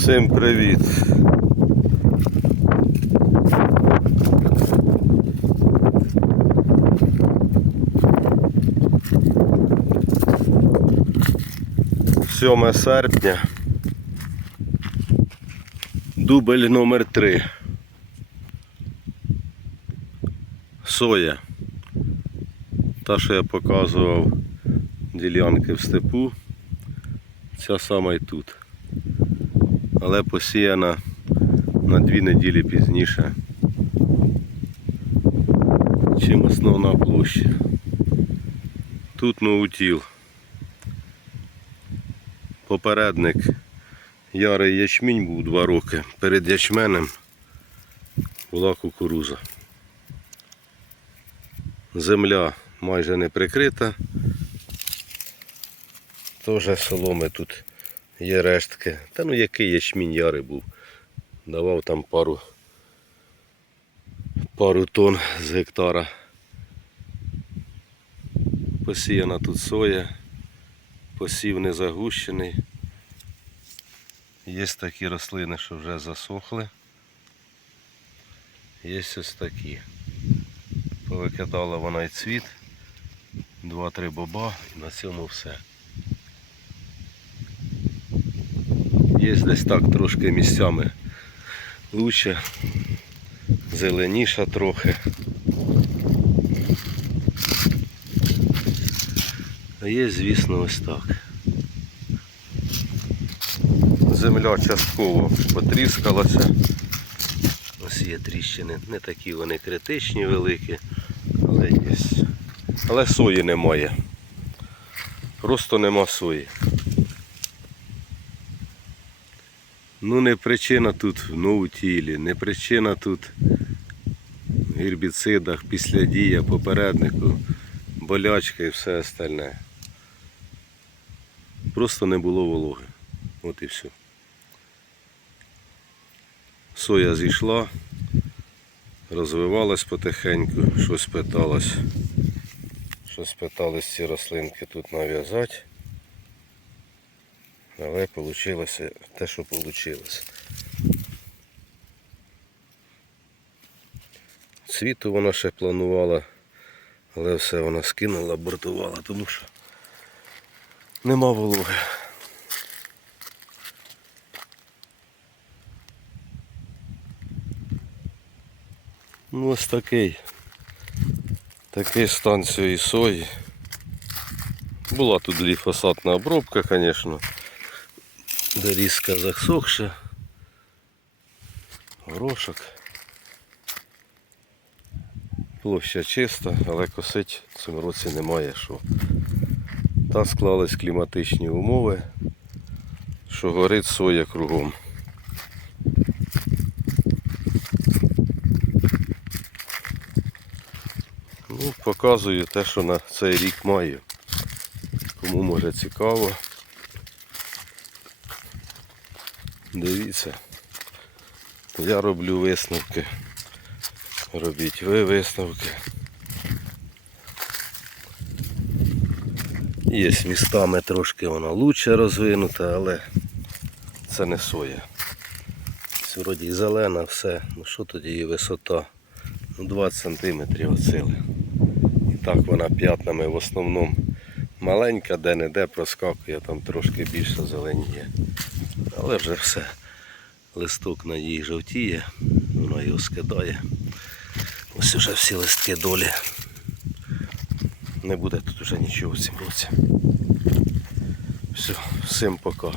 Всім привіт! Сьоме серпня. Дубль номер 3 Соя. Та, що я показував ділянки в степу, ця сама і тут. Але посіяна на дві неділі пізніше, чим основна площа. Тут ноутіл. Попередник ярий ячмінь був два роки. Перед ячменем була кукуруза. Земля майже не прикрита. Теж соломи тут є рештки. Та ну який ячмінь ярий був. Давав там пару пару тонн з гектара. Посіяна тут соя, посів не загущений. Є такі рослини, що вже засохли. Є ось такі. Повикидала вона і цвіт, два-три боба і на цьому все. Є десь так трошки місцями лучше, зеленіша трохи. А є, звісно, ось так. Земля частково потріскалася. Ось є тріщини. Не такі вони критичні, великі, але є. Але сої немає. Просто нема сої. Ну не причина тут в ноутілі, не причина тут в гербіцидах, після дія, попереднику, болячка і все остальне. Просто не було вологи. От і все. Соя зійшла, розвивалась потихеньку, щось питалось. Щось питались ці рослинки тут нав'язати. Але вийшло те, що вийшло. Світу вона ще планувала, але все вона скинула, бортувала, тому що нема вологи. Ну ось такий. Такий стан цієї сої. Була тут гліфосатна обробка, звісно. Дорізка засохша. Горошок. Площа чиста, але косить в цьому році немає що. Та склались кліматичні умови, що горить соя кругом. Ну, показую те, що на цей рік маю. Кому може цікаво. Дивіться. Я роблю висновки. Робіть ви висновки. Є містами трошки вона лучше розвинута, але це не соя. Вроді і зелена, все. Ну що тоді її висота? Ну 20 см оцили. І так вона п'ятнами в основному маленька, де-не-де проскакує, там трошки більше зеленіє. Але вже все. Листок на ній жовтіє, вона його скидає. Ось уже всі листки долі. Не буде тут вже нічого в цьому році. Все, всім пока.